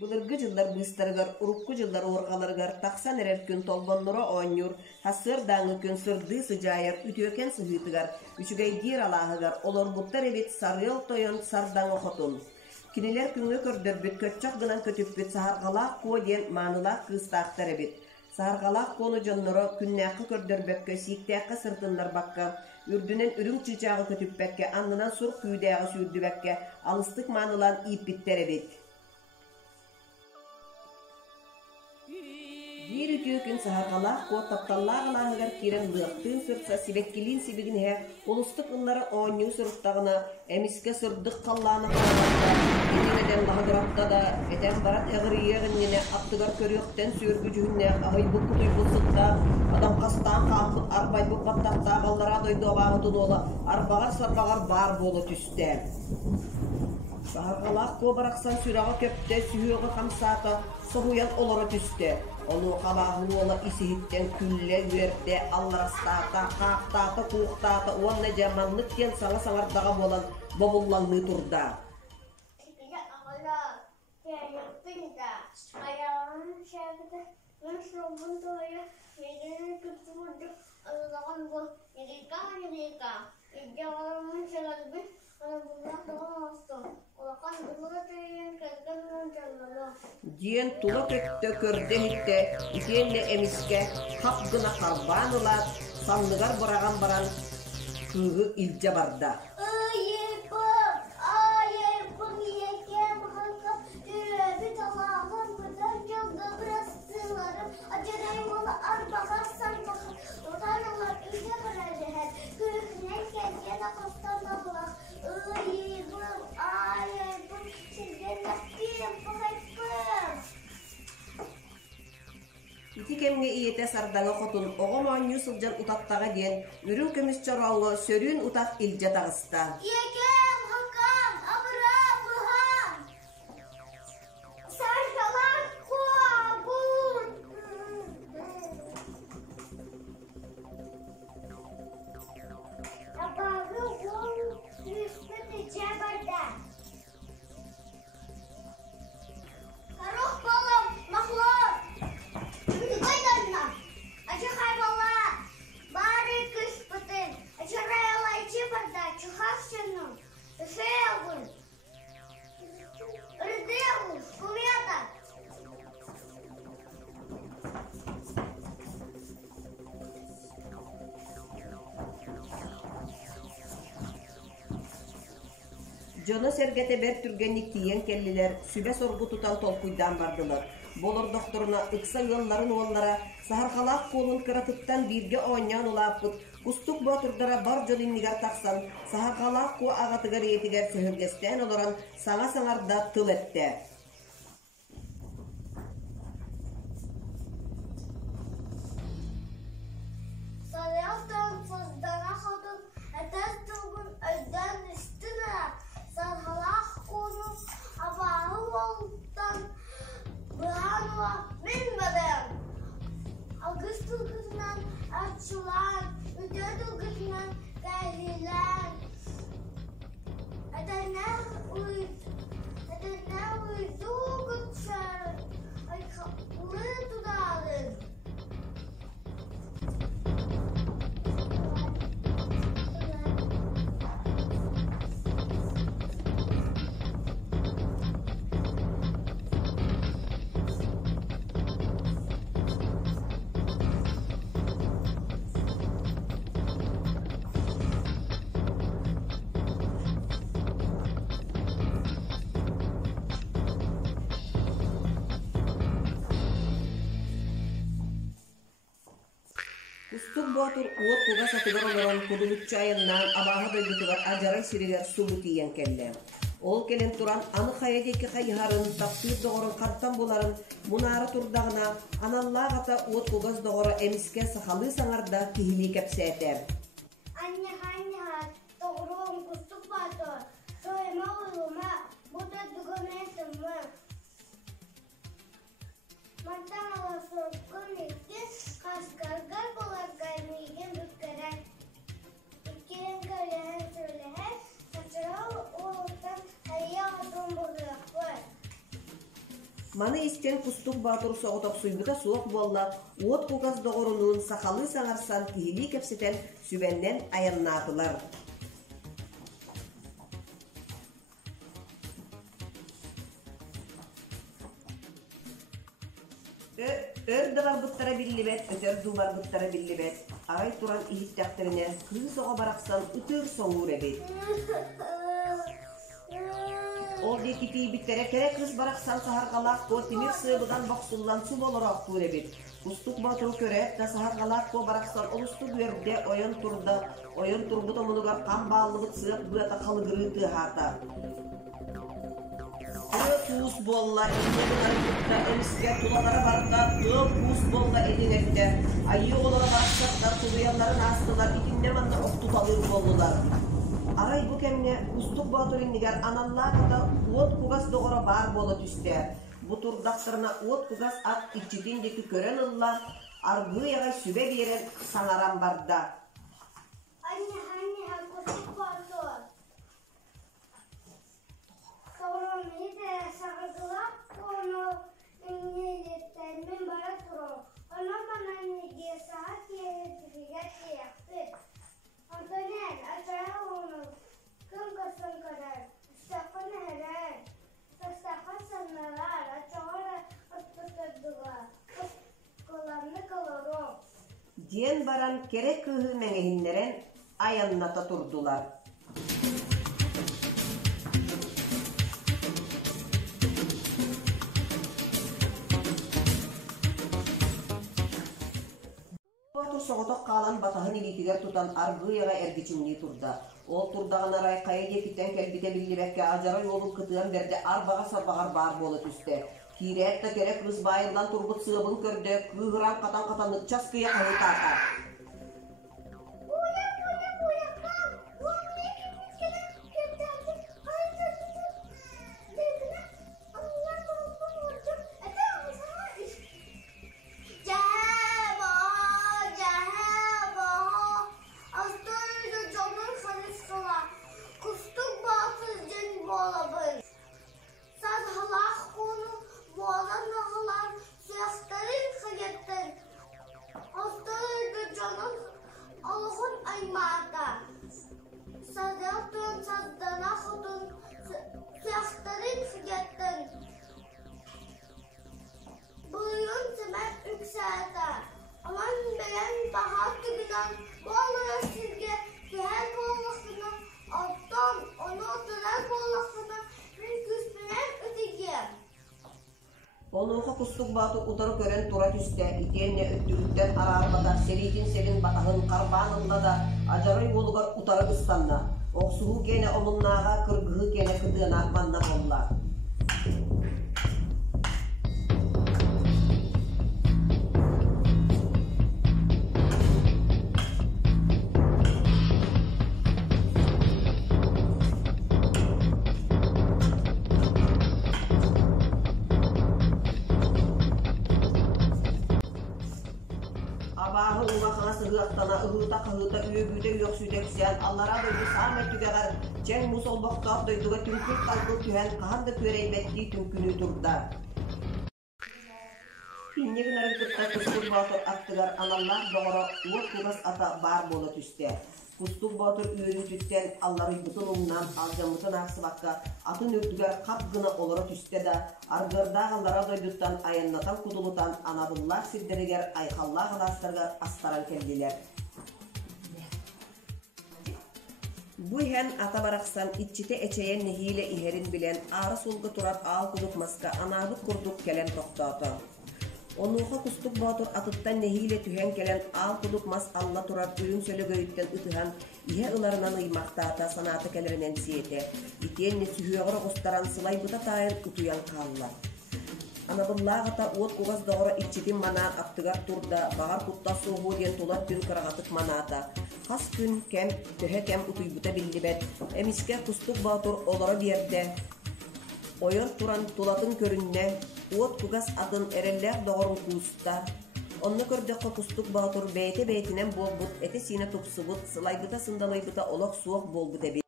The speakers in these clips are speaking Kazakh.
Bulurgu жыллар быстарыгар, урукку жыллар орғаларыгар, тақсан әрер күн толбоннура оңнюр, хасыр даңы күн сырды сыжайыр, үтөкен сыхытыгар, үчүгай дир алағыгар, олар бұттар эбет сарыл тойон сардаңы хотун. Кинелер күнгө көрдөр бүт көтчок гынан көтүппүт сахаргалақ ко ден манылақ кыстақтар эбет. Сахаргалақ кону жоннура күннәқы көрдөр бөккө, сиктәқы сыртындар бакка, үрдүнен үрүң чычағы көтүппәкке, аңынан сур күйдәғы сүйрдүбәкке, алыстык манылан иппиттер эбет. Бир үтүү күн сахаргалақ ко тапталлағылағығар кирен лықтын сыртса сибеккилин сибигіне олыстық ыллары оңню сырттағына әміске сырдық қалланы қаллағында ененеден лағыдырақта да әтен барат әғырияғыннене ақтығар көріқтен сөргі жүхінне ағайбық құтый бұлсықта адам қастан қампыт арбайбық баттақта ағаллара дойды обағытын олы арбағар сарбағар бар болы түсті. Сахаргалақ ко барақсан сүраға көпті сүйеғі қамсаты соғуян олары түсті. Onu қалағы ола исихиттен күлле өрте, алларастата, қақтата, қуқтата, оңна жаманлық кен саңа-саңардаға болан бабуллаңны тұрда. Диен тула көттө көрді хитте, итенне эмиске хап гына қарбан ұлат, санлығар бұраған баран күгі илже барда. Ити кемге иете сардаңа хотун оғым оңню сылжан утаттаға ден, үрін көміс чоралғы сөрін утақ илже тағыста. Екем, хакам, абырам, бұған! Саргалақ қуабын! Абағы ол үспіті жабарда. Қарық балым, мақлым! Acı hayvanlar, bari kış bıtın, acı rayalayıcı barda, çıkar şunu, üfeyavun, ırdıyavun, kumiyata. Jono sergete ber türgenlik tiyen kelliler, sübe sorgu tutan tolkuydan bardılar. Болор докторуна ыкса ылларын уоллара сахаргалақ колун кыратыттан бирге оңнян улаппыт. Устук батырдара бар жолиннигар тақсан, сахаргалақ ко ағатыгар етігер сөхіргестен оларан саңа-саңарда тыл етті. Саляқтан сыздана қотын, әтәз тұлғын өйден үстіна, сахаргалақ колун абағы олттан Бұғануа мен бадам. Алғыз тұлғызынан арчылан, үтө тұлғызынан кәйгілен. Әдәне ұйду күтшарын, айқылы тұдалын. Устук батыр уот туга сатыгар олорон кудулуччайыннан абаға дөйгітігар ажарай сиригер субу тиен келле. Ол келен туран аны хайадеки хайхарын, таптыр доғырын қаттан боларын мұнары турдағына аналлағата уот тугаз доғыры эмиске сахалы саңарда кихили кепсетер. Анне, тоғырын кустук батыр, сойма ұлыма, бұта дүгіметімі. Мантан аласы көмекте қасқарғар болар кәлмейген бүткәрәк. Иккен көлән сөйләһәр, сачырау олықтан әйе адым бұғырақпы. Маны истен кустук батыр соғыток суйбута суок болла, уот кукас доғырунуун сақалы саңарсан кихили кепсетен сүбеннен аяннаатылар. Өрдігар бұттара биллибет, өтер дубар бұттара биллибет. Арай туран ихиттяқтаріне кыз соға барақсан үтір соңур әбет. Ол декити биттере керек кыз барақсан сахарғалақ ко темир сыбыдан бақсуллан су болырақ тур әбет. Кустук батыр көрет да сахарғалақ ко барақсан олысту көрде ойын турбута мұнығар қам бағылығыт сыйық бұята қалығырыты хата. Пус болла, эдинеритте, эмиске тулалары барда, пус болла эдинеритте. Айы олара барсақтар, тулуянларын астылар, итинне манна оқтуталыр болдылар. Арай bu kemne устук батырыннигер аналла ката от кугас доғыра бар болы түсте. Bu турдақтарына от кугас ат итчетіндекі көрен ұлла, арғы яғай сүбе берен саңарам барда. Anne, kustuk batır. Sorumlu da sargılar onu İngilizlerden bana durur. Ona bana ne saat yeri yaptı. Antonel aşağı onu kım kasım kadar istakın herer. Istakın sanırlar aşağı atlatırdılar. Kullanlı kalırım. Diyen baran kerek kıhı menehinleren ayannata turdular. Soğutak kalan batahın ilitiger tutan argıyaga ergiçimli turda. Ol turdağın aray kaya gekitten kelbite billibekke acara yolu kıtığın berde arbağa sarbağar bar bolu tüste. Kiret da kerek kız bayından turbut sığabın körde, kıhıran katan nıkças kıya kayı tartar. Onuğa kustuk batı utarı kören tura tüste, itenne öttürükten ararmada, serin batağın karbanında da acarı yolugar utarı ıstanna. Oksuğu gene onunnağa kırgığı gene kıdığına manna bolla. Abahı uğaxana sığıqtana, ıhıta qıhıta, üyöbüde üyöksüdeksiyen, allara döydü sarmet tügeğer, ceng musol boqtaq döydüge tünkül qalqıl tühen, qahandı köreybetti tünkünü turda. Pinneğin arıqtıqta kustur batır attıgar, anallar doğru uğur kugas ata bar bola tüste. Kustuk batır üyörü tüsten, allары butun umnan, alcamıtın ağsı bakka, atın ördüger qap gına olara tüste da, argırdağınlara doyduttan, ayannatan kudulutan, anadıllar sirderiger, ayxallar gılastargar astaran keldiler. Bu hen ata baraqsan, itçite eçeyen nehiyle iherin bilen, ağrı sulgu turar ağ kuduk maska, anabıt kurduk kelen toqtata. Onuğa kustuk batır atıttan nehiyle tühen kelen al kuduk mas alla turar ürün sölü göyütten ıtıhan ihe ılarından ıymaqtata sanatı kelerinden siyete. İtiyenni sühüğüre kustaran sılay buta tayın utuyan kalla. Anadıllığa ot kuğaz doğru içitin manağın attıgar turda bağır kutta soğuğu diyen tulat gün kırağatık manata. Has gün kem töhe kem utuy buta billibet. Emiske kustuk batır olara bir yerde. Oyun turan tulatın körünne, ot kugas adın ereller doğrun kuusta. Onu kördekka kustuk batır beytinen bol but, ete sine tupsu but, sılay buta sındalay buta olak soğuk bol buta bir.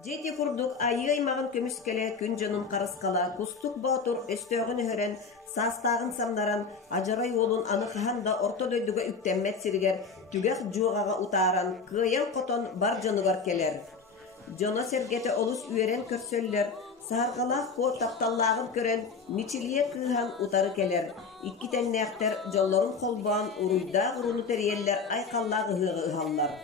Жети курдук айы аймағын көміскеле күн жонун қарысқала, кустук баутур өстөғін өрен, састағын самнаран, ажарай олун анықхан да орто дөйдігі үктеммет сиргер, түгек жуғаға утаран, кыйын қотон бар жонугар келер. Жоно сергете олус үйерен көрсөллер, сарғалақ ко тапталлағын көрен, мичилие кыйхан утары келер. Икки тәннәқтер жоллорун қолбан, уруйда ғыруну терьеллер, айқаллағы ғығы ұхаллар.